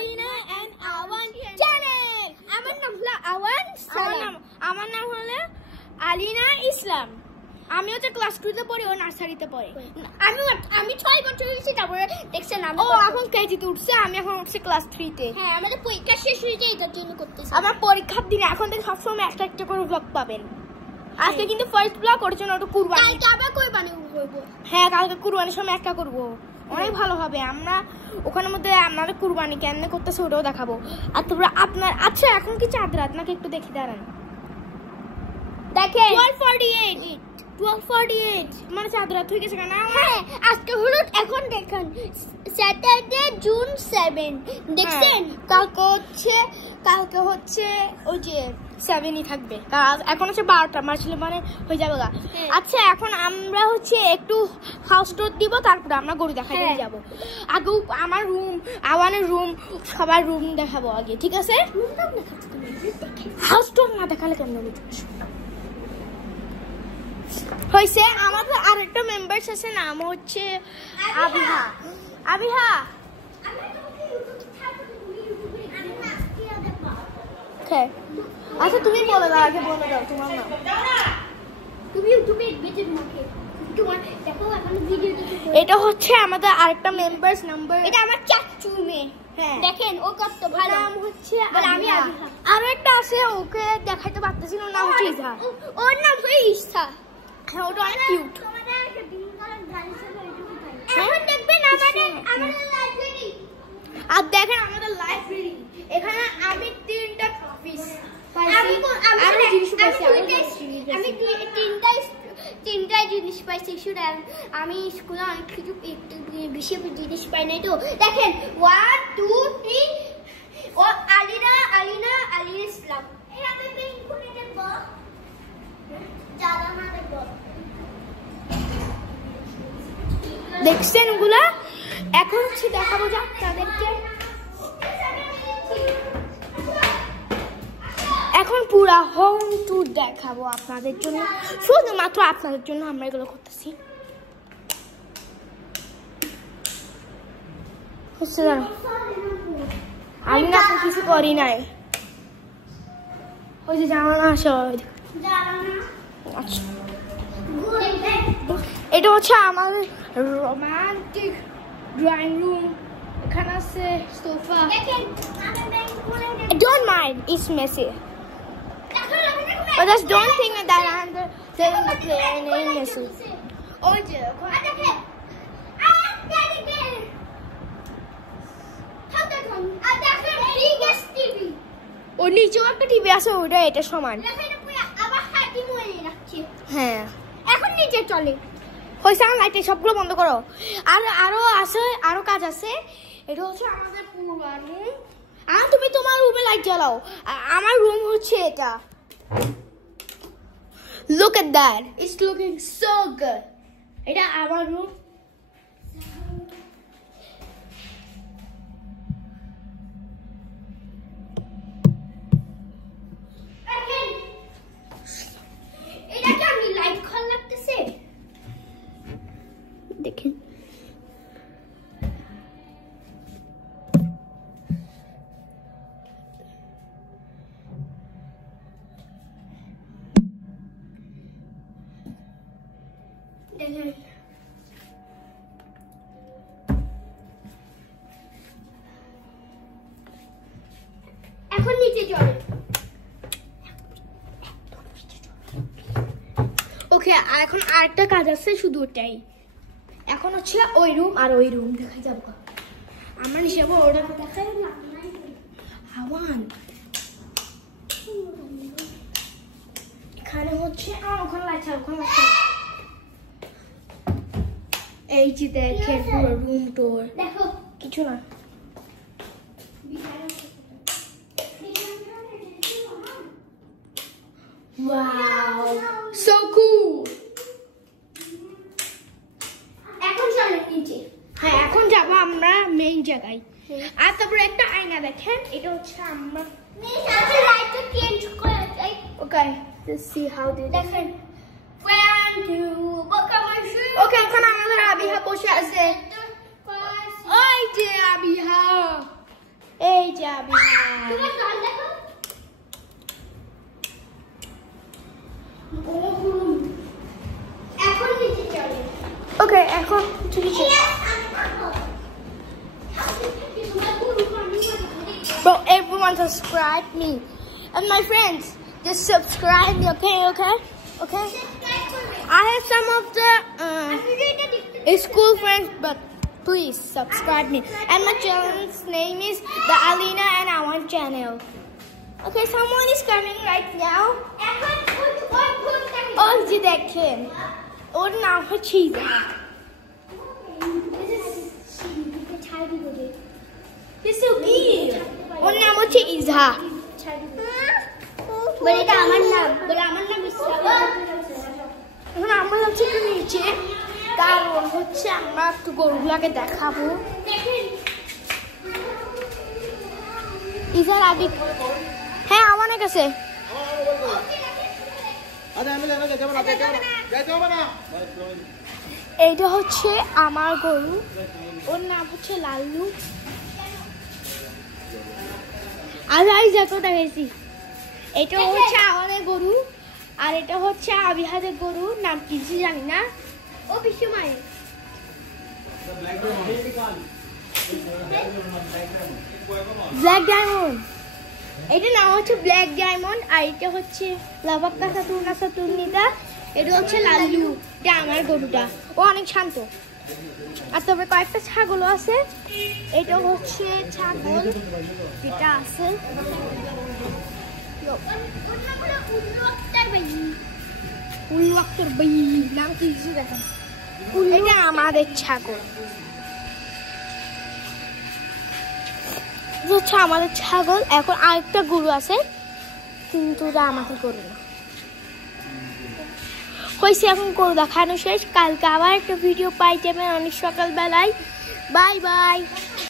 Alina and Awan channel. আমার নাম হলো আলিনা ইসলাম। আমি হচ্ছে ক্লাস 2 তে পড়ি, ও নার্সারিতে পড়ে। আমি 6 বছর হয়েছে, তারপরে দেখছেন ও এখন কেজিতে উঠছে, আমি এখন উঠছে ক্লাস 3 তে। হ্যাঁ, আমাদের পরীক্ষা শেষ হয়ে যায়, এটার জন্য করতেছি। আমার পরীক্ষার দিনে এখন থেকে সবসময় একটা একটা করে ব্লগ পাবেন। আজকে কিন্তু ফার্স্ট ব্লগ ওর জন্য একটু কুরবানি। কালকে আবার কুরবানি করব। হ্যাঁ, কালকে কুরবানির সময় একটা করব, অনেক ভালো হবে। আমরা ওখানের মধ্যে আমাদের কুরবানি কেমনে করতেছে ওটাও দেখাবো। আর তোমরা আপনার আচ্ছা এখন কি চাঁদ রাত নাকি একটু দেখি দাঁড়ান। দেখেন 12:48 মানে চাঁদ রাত হয়ে গেছে কেন? হ্যাঁ, আজকে হলো এখন দেখেন স্যাটারডে জুন 7 দেখছেন। কালকে হচ্ছে ওই যে 7ই থাকবে, এখন হচ্ছে 12টা মার্চলে মানে হয়ে যাবে। আচ্ছা এখন আমরা হচ্ছে একটু হাউস টুর দিব, তারপরে আমরা গরু দেখাতে যাবো। আগে আমার রুম, আওয়ানের রুম, সবার রুম দেখাবো আগে, ঠিক আছে? হাউস টুর না দেখালে কেমন হয়েছে? আমাদের আরেকটা মেম্বার্স আছে, নাম হচ্ছে আবিহা। আচ্ছা তুমি বলে দাও, আগে বলে দাও তোমার নাম। তুমি ইউটিউবে বেঁচে তোমাকে দেখো এখন ভিডিও দেখো। এটা হচ্ছে আমাদের আরেকটা মেম্বার্স নাম্বার, এটা আমার চাচু মেয়ে। হ্যাঁ দেখেন ও কত ভালো। নাম হচ্ছে আমি আবিহা। আরো একটা আছে, ওকে দেখাইতে পারতেছি না, নাম হচ্ছে ইসা। ওর নাম হচ্ছে ইসা। হ্যাঁ ওটা অনেক কিউট। এখন দেখবেন আমাদের লাইব্রেরি। আর দেখেন আমাদের লাইব্রেরি, এখানে আমি 3টা অফিস তিনটা জিনিস পাইছি। আমি স্কুলে অনেক কিছু বেশি জিনিস পাই নাই তো। দেখেন 1 2 3 ও আলিনা ইসলাম। দেখছেন ওগুলা? এখন হচ্ছে দেখাবো যাক তাদেরকে। এখন পুরা হোম ট্যুর দেখাবো আপনাদের জন্য, শুধুমাত্র আপনাদের জন্য আমরা এগুলো করতেছি। আমি না কিছু করি নাই, ওই যে জানানো আসে। আচ্ছা এটা হচ্ছে আমার রোমান্টিক ড্রয়িং রুম। এখানে আছে sofa. Don't mind, it's messy. But just don't think that I'm telling the plane is messy. Oh, ও নিচেও একটা টিভি আছে, ওটা এটা সমান। হ্যাঁ এখন নিচে চলে হয়েছে। আমার লাইট সবগুলো বন্ধ করো। আর আরো আছে, আরো কাজ আছে। এটা হচ্ছে আমাদের পুরো রুম। আর তুমি তোমার রুমে লাইট জ্বালাও। আমার রুম হচ্ছে এটা। Look at that, it's looking so good. এটা আমার রুম। এটা কি আমি লাইট খোলা লাগতেছে? দেখেন এখন নিচে চলে। ওকে, এখন আরেকটা কাজ আছে, শুধু ওটাই। এখন হচ্ছে ওই রুম আর ওই রুম দেখা যাবো। আমার হিসাবে ওটা দেখাই না। হাওয়ান এখানে হচ্ছে ওখানে লাইট, ওখানে এই যে দেখেন পুরো রুম টোর। দেখো কিছু না। Wow, so cool. এখন চলে নিচে। হ্যাঁ এখন যাবো আমরা মেইন জায়গায়। আর তারপরে একটা আয়না দেখেন, এটা হচ্ছে আমরা লাইটটা চেঞ্জ করে যাই। ওকে, let's see how they দেখেন friend to book my shoe. ওকে, এখন আমাদের আবিহা বসে আছে। ওই যে আবিহা, হচ্ছে আবিহা। তোমার গাল দেখো। এখন নিচে চলে। ওকে এখন চলে Bro, everyone subscribe me. And my friends, just subscribe me, okay? I have some of the school friends, but please subscribe me. And my channel's name is the Alina and Awan channel. Okay, someone is coming right now. Oh, you দেখেন ওর নাম হচ্ছে ইজহা। ওর নাম হচ্ছে ইজহা। বলে এটা আমার নাম, বলে আমার নাম এখন আমরা যাচ্ছি একটু নিচে, কারণ হচ্ছে আমরা একটু গরুগুলাকে দেখাবো। ইজহার আবি, হ্যাঁ আমার কাছে এইটা হচ্ছে আমার গরু, ওর নাম হচ্ছে লাল্লু। আর যাকে দেখাইছি এটা হচ্ছে আমাদের গরু, আর এটা হচ্ছে আবিহাদের গরু, নাম কিছু জানি না। ও বিশ্বময় ব্ল্যাক ডায়মন্ড, এটা নাম হচ্ছে ব্ল্যাক ডায়মন্ড। আর এটা হচ্ছে লাভাক্কা সাতুর্না সাতুর্নিকা, এটা হচ্ছে লাল্লু। এটা আমার গরুটা, ও অনেক শান্ত। আর তবে কয়েকটা ছাগলও আছে, এটা হচ্ছে ছাগল যেটা আছে। নাম কিছু দেখেন, এটা আমাদের ছাগল, হচ্ছে আমাদের ছাগল। এখন আরেকটা গরু আছে, কিন্তু ওটা আমাদের গরু না। হয়েছে এখন গরু দেখানো শেষ, কালকে আবার একটা ভিডিও পাই যাবেন অনেক সকালবেলায়। Bye bye.